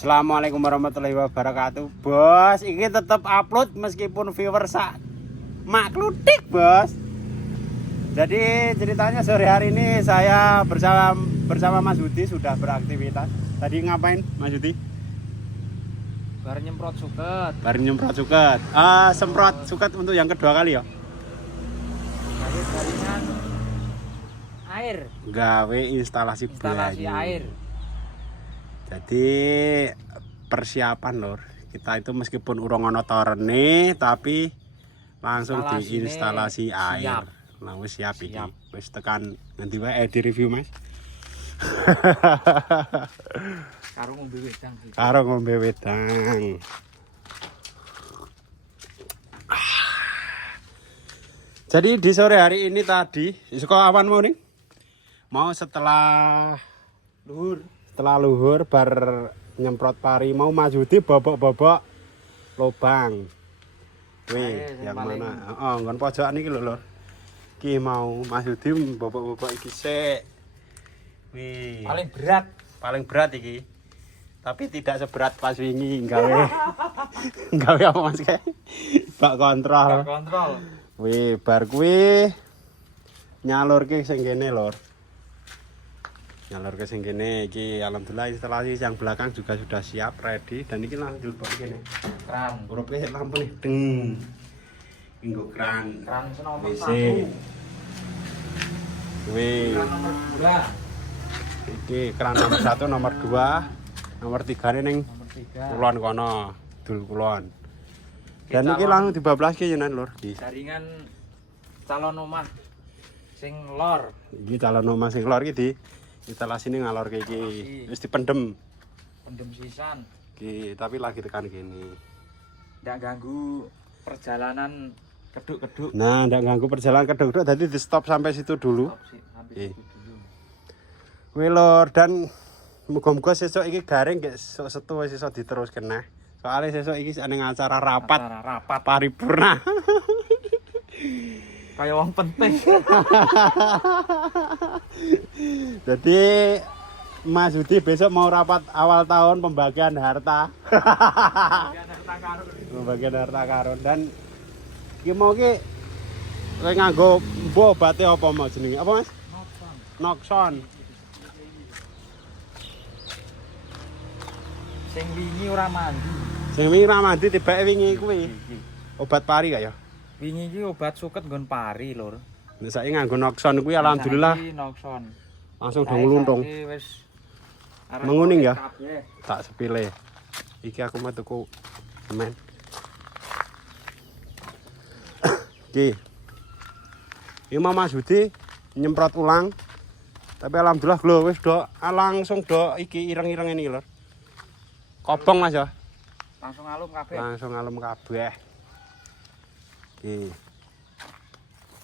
Assalamualaikum warahmatullahi wabarakatuh. Bos, ini tetap upload meskipun viewer sak maklutik, Bos. Jadi ceritanya sore hari ini saya bersama Mas Hudi sudah beraktivitas. Tadi ngapain, Mas Hudi? Baru nyemprot suket. Semprot suket untuk yang kedua kali ya? Jaringan air. Gawe instalasi banyu. Air. Jadi persiapan lor. Kita itu meskipun urung ana torene tapi langsung diinstalasi air. Nah wis siap iki. Wis tekan ngendi wae di review, Mas. Karo ngombe wedang. Karo ngombe wedang. Jadi di sore hari ini tadi, sekolah awan mau nih? Mau setelah luhur bar nyemprot pari mau Mas Hudi bobok-bobok lubang. Wih, yang paling... mana? Oh, ngon pojokan iki lho, Lur. Iki mau Mas Hudi bobok-bobok iki sik. Wih. Paling berat iki. Tapi tidak seberat pas wingi gawe. Gawe apa Mas kae? Bak kontrol. Wih, bar kuwi nyalurke sing kene, Lur. Nyalur ke sing kene iki alhamdulillah instalasi yang belakang juga sudah siap ready dan iki langsung dilebok kene. Kran. Urupe lampu nih deng. Nggo kran. Kran nomor 1. Wih. Kran nomor 2. Iki kran nomor 1, nomor 2, nomor 3 ning Nomor 3. kulon kono, dul kulon. Dan iki langsung dibablaske yenan Lur. Jaringan calon omah sing lor. Iki calon omah sing lor iki di instalasi ini ngalor kayak gini, wis dipendem sisan. Ki, tapi lagi tekan gini. Ndak ganggu perjalanan keduk-keduk. Nah, ndak ganggu perjalanan keduk-keduk, jadi di stop sampai situ dulu. Sampai situ dulu. Kuwi Lur, dan muga-muga sesuk iki garing gek setu wis iso diterusken nah. Soale sesuk iki ning acara rapat paripurna. Kayak wong penting. Jadi Mas Hudi besok mau rapat awal tahun pembagian harta. Pembagian harta karun dan iki mau ki kowe nganggo obate apa mau jenenge? Apa Mas? Noxon. Sing wingi ora mandi. Sing wingi ora mandi tibake wingi kuwi. Obat pari kaya. Wingi iki obat suket nggon pari, Lur. Nek saiki nganggo Noxon kuwi alhamdulillah Noxon. langsung do ngluntung. Menguning ya? Tak sepile. Iki aku mau tuku semen. Iki. Iki mau Mas Hudi nyemprot ulang. Tapi alhamdulillah lho wis do langsung do iki ireng-ireng ini lho. Kobong Mas ya. Langsung alum kabeh. Langsung alum kabeh. Iki.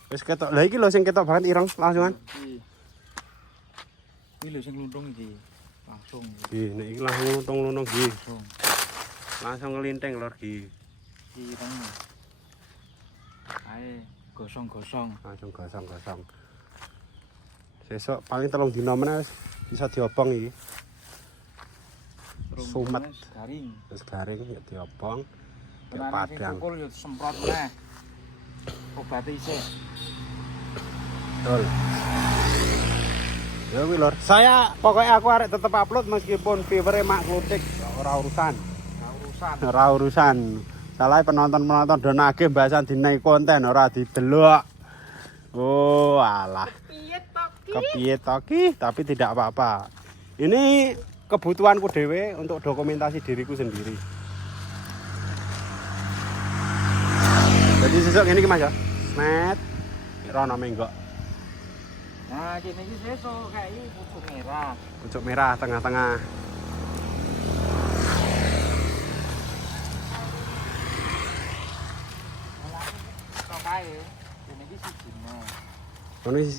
Wis ketok. Lah iki lho sing ketok banget ireng langsungan. Iki lho sing ngluntung iki. Langsung. Iki nek iki langsung ngluntung iki. Langsung. Langsung ngelinting lho iki. Ireng. Ae gosong-gosong. Langsung gosong-gosong. Sesuk paling 3 dina meneh wis bisa diobong iki. Sumet garing. Wis garing ya diobong. Ke Padang. padang. Pukul yo semprot meneh. Obate isih. Betul. Ya kuwi Lur. Saya pokoknya aku arek tetep upload meskipun viewer mak klutik ora urusan. Ora urusan. Salah penonton-penonton do nagih bahasan dinai konten ora didelok. Oh, alah. Kepiye toki, tapi tidak apa-apa. Ini kebutuhanku dewe untuk dokumentasi diriku sendiri. Jadi sesuk ngene iki Mas ya. Net. Rono menggok. Nah, kene iki sesuk kayak iki pucuk merah. Pucuk merah tengah-tengah. Kok kae. Kene iki sijine.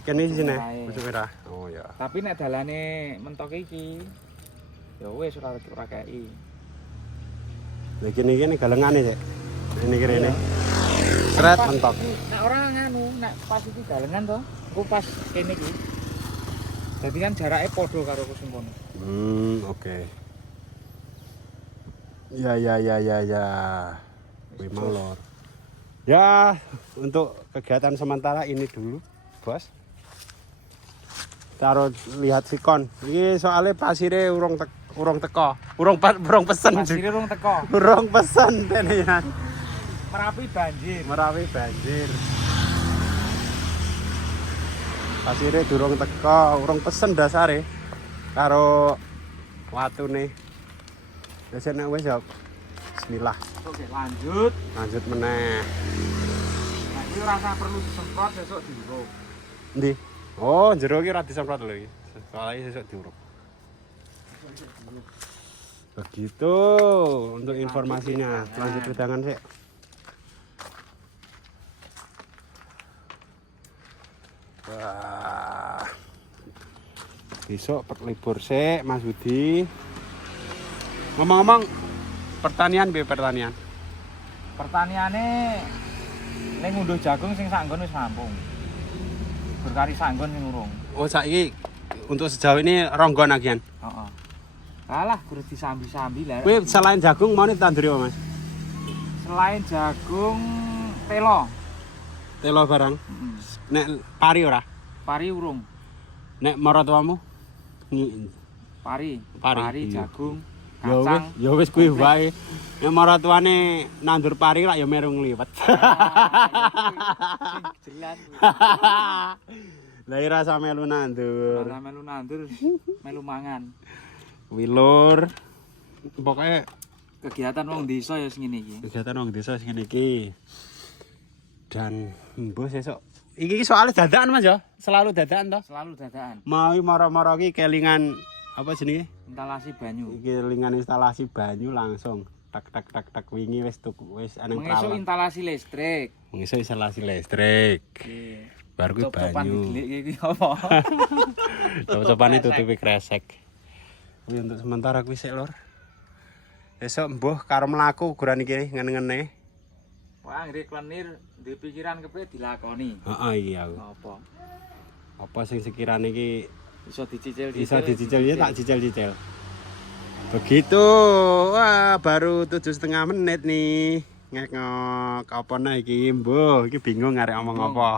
Kene sini pucuk merah. Oh ya. Tapi nek dalane mentok iki ya wis ora kei. Lah kene galengane sik. Ini kene. Sret mentok. Nek ora nganu, nek pas iki dalengan to, engko pas kene iki. Dadi kan jarake padha karo sing kono. Oke. Ya. Memang lor. Ya, untuk kegiatan sementara ini dulu, Bos. Taruh lihat sikon. Ini soalnya pasire urung teko. Urung pesen. Pasire urung teko. Urung pesen tenan. Merapi banjir. Pasire durung teko, urung pesen dasare. Karo watune. Wis nek wis ya bismillah. Oke, lanjut meneh. nah ini rasa perlu disemprot besok diuruk. Ndi? Oh, jero iki ora disemprot lho iki. Soalnya sesuk diuruk. Begitu untuk informasinya. Lanjut wedangan sih. Wah. Besok libur sih, Mas Budi. Ngomong-ngomong pertanian. Pertaniane ning ngunduh jagung sing sanggon wis rampung. Berkari sanggon sing urung. Oh, saiki untuk sejauh ini ronggon agian. Heeh. Alah, kudu disambi-sambi lah. Kowe selain jagung mau ditanduri apa, Mas? Selain jagung, telo. Telo barang. Heeh. Nek pari ora? Pari urung. Nek maratuamu? Pari, iya. jagung, Ya kacang. wis kuwi wae. Nek maratuane nandur pari lak ya meru ngliwet. Jelas. Lah ira sampe melu nandur. Ora melu nandur, melu mangan. Wilur. Pokoke Kegiatan wong desa ya sing ngene iki. kegiatan wong desa sing ngene iki. Dan mbah sesuk iki soalnya dadakan Mas ya, selalu dadakan toh. Selalu dadakan. Mau moro-moro iki kelingan apa jenenge? Instalasi banyu. Kelingan instalasi banyu langsung tak wingi wis aneng Mengesuk pralat. instalasi listrik. Mengesuk instalasi listrik. Iya. Baru kuwi Cop-copan banyu. didelik iki apa? Cop-copane tutupi kresek. Kuwi untuk sementara kuwi sik lur. Esuk mbuh karo mlaku ukuran iki ngene-ngene. Wah, ngrek klenir duwe pikiran kepriye dilakoni. Heeh iya aku. Apa? Apa sing sekirane iki Iso dicicil bisa dicicil ya tak cicil-cicil. Begitu. Wah, baru 7,5 menit nih. Ngek-ngok apa nah iki mbuh, iki bingung arek ngomong apa.